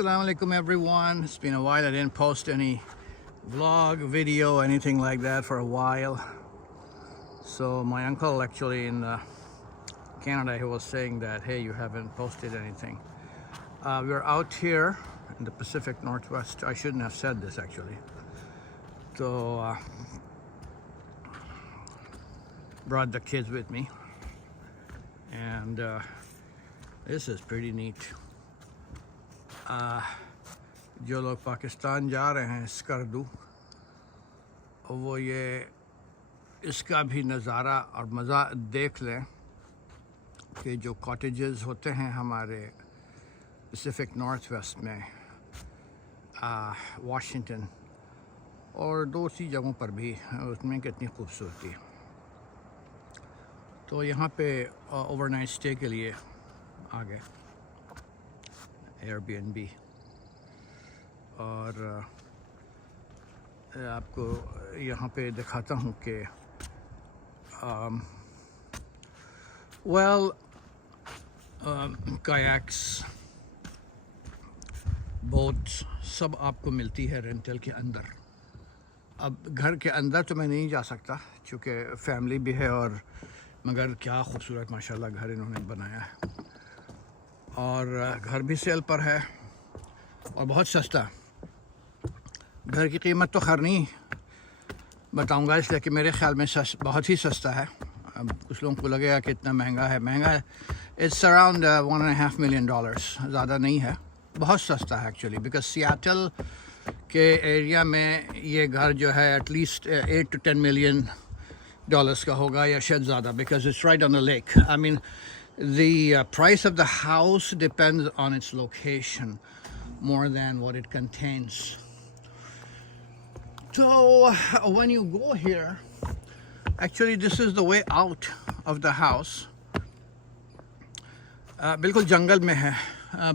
Assalamu alaikum everyone. It's been a while. I didn't post any vlog, video, anything like that for a while. So my uncle actually in Canada, he was saying that, hey, you haven't posted anything. We're out here in the Pacific Northwest. I shouldn't have said this actually. So brought the kids with me, and this is pretty neat. जो लोग पाकिस्तान जा रहे हैं स्कर्दू, वो ये इसका भी नज़ारा और मज़ा देख लें कि जो कॉटेजेस होते हैं हमारे पैसिफिक नॉर्थ वेस्ट में, वाशिंगटन और दूसरी जगहों पर भी, उसमें कितनी खूबसूरती। तो यहाँ पे ओवरनाइट स्टे के लिए आ गए, Airbnb। और आपको यहाँ पे दिखाता हूँ कि कायाक्स, बोट्स सब आपको मिलती है रेंटल के अंदर। अब घर के अंदर तो मैं नहीं जा सकता क्योंकि फैमिली भी है, और मगर क्या खूबसूरत माशाल्लाह घर इन्होंने बनाया है, और घर भी सेल पर है और बहुत सस्ता। घर की कीमत तो खैर नहीं बताऊंगा इसलिए कि मेरे ख्याल में बहुत ही सस्ता है। अब कुछ लोगों को लगेगा कि इतना महंगा है, इट्स अराउंड $1.5 million, ज़्यादा नहीं है, बहुत सस्ता है एक्चुअली। बिकॉज सियाटल के एरिया में ये घर जो है एटलीस्ट $8 to $10 million का होगा या शायद ज़्यादा, because it's right on the lake. I mean the price of the house depends on its location more than what it contains. So when you go here, actually this is the way out of the house. बिल्कुल जंगल में है,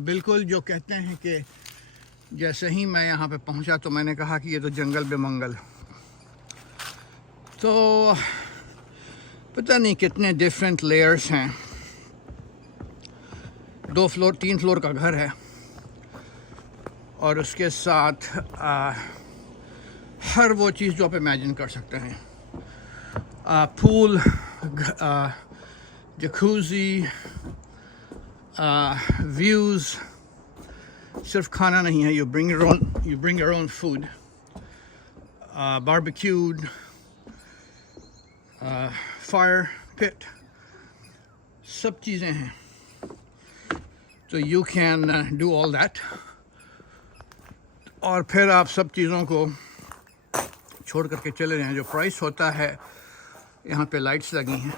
बिल्कुल जो कहते हैं कि जैसे ही मैं यहाँ पे पहुँचा तो मैंने कहा कि ये तो जंगल बेमंगल। तो पता नहीं कितने डिफरेंट लेयर्स हैं। 2 फ्लोर 3 फ्लोर का घर है, और उसके साथ हर वो चीज़ जो आप इमेजिन कर सकते हैं, पूल, जकूज़ी, व्यूज़। सिर्फ खाना नहीं है, you bring your own food, barbecued, fire pit, सब चीज़ें हैं। तो you can do all that, और फिर आप सब चीज़ों को छोड़ करके चले जाएं। जो प्राइस होता है, यहाँ पे लाइट्स लगी हैं,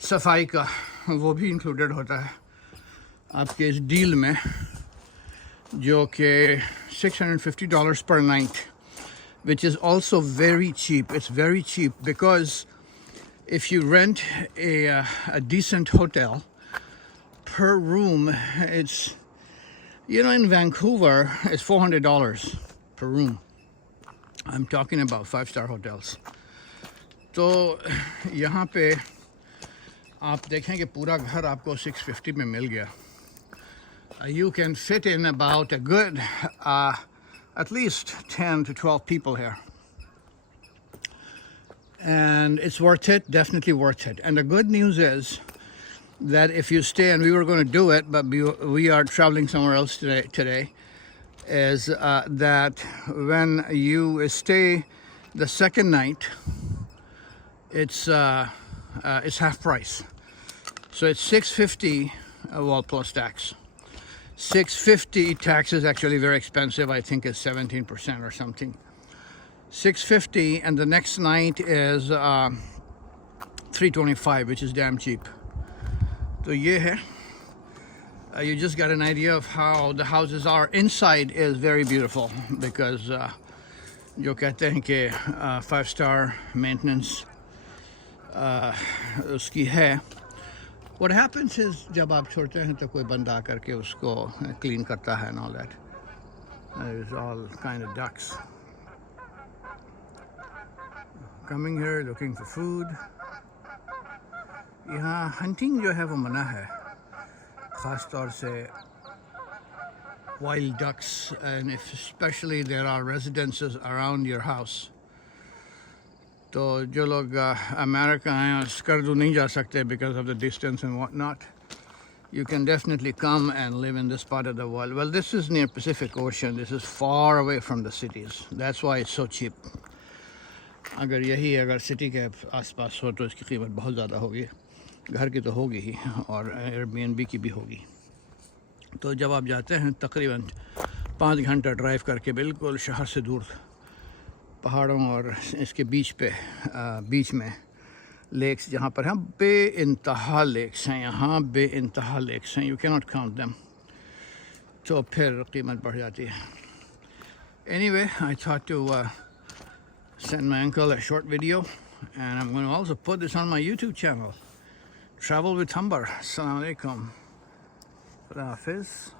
सफाई का वो भी इंक्लूडेड होता है आपके इस डील में, जो कि $650 per night, which is also very cheap. It's very cheap because if you rent a decent hotel per room, it's, in Vancouver, it's $400 per room. I'm talking about 5-star hotels. तो यहाँ पे आप देखें कि पूरा घर आपको $650 में मिल गया। You can fit in about a good, at least 10 to 12 people here. And it's worth it, definitely worth it. And the good news is that if you stay, and we were going to do it, but we are traveling somewhere else today, is that when you stay the second night, it's half price. So it's $650, plus tax. $650, tax is actually very expensive. I think it's 17% or something. $650, and the next night is $325, which is damn cheap. So yeah, you just got an idea of how the houses are. Inside is very beautiful because जो कहते हैं कि 5-star maintenance उसकी है। What happens is जब आप छोड़ते हैं तो कोई बंदा आकर के उसको clean करता है and all that. There's all kind of ducks coming here looking for food. यहाँ हंटिंग जो है वो मना है, ख़ास तौर से wild ducks, and if especially there are residences around your house. तो जो लोग अमेरिका हैं स्कर्दू नहीं जा सकते because of the distance and whatnot, you can definitely come and live in this part of the world. Well, this is near Pacific Ocean. This is far away from the cities. That's why it's so cheap. अगर सिटी के आसपास हो तो इसकी कीमत बहुत ज़्यादा होगी, घर की तो होगी ही और एयरबीएनबी की भी होगी। तो जब आप जाते हैं तकरीबन 5 घंटा ड्राइव करके बिल्कुल शहर से दूर पहाड़ों और इसके बीच में लेक्स जहाँ पर हैं, बेइंतहा लेक्स हैं, यहाँ बेइंतहा लेक्स हैं, you can not count them, तो फिर कीमत बढ़ जाती है। Anyway, I thought to send my uncle a short video, and I'm going to also put this on my YouTube channel, Travel with Humber. Assalamu alaikum. Khudafis.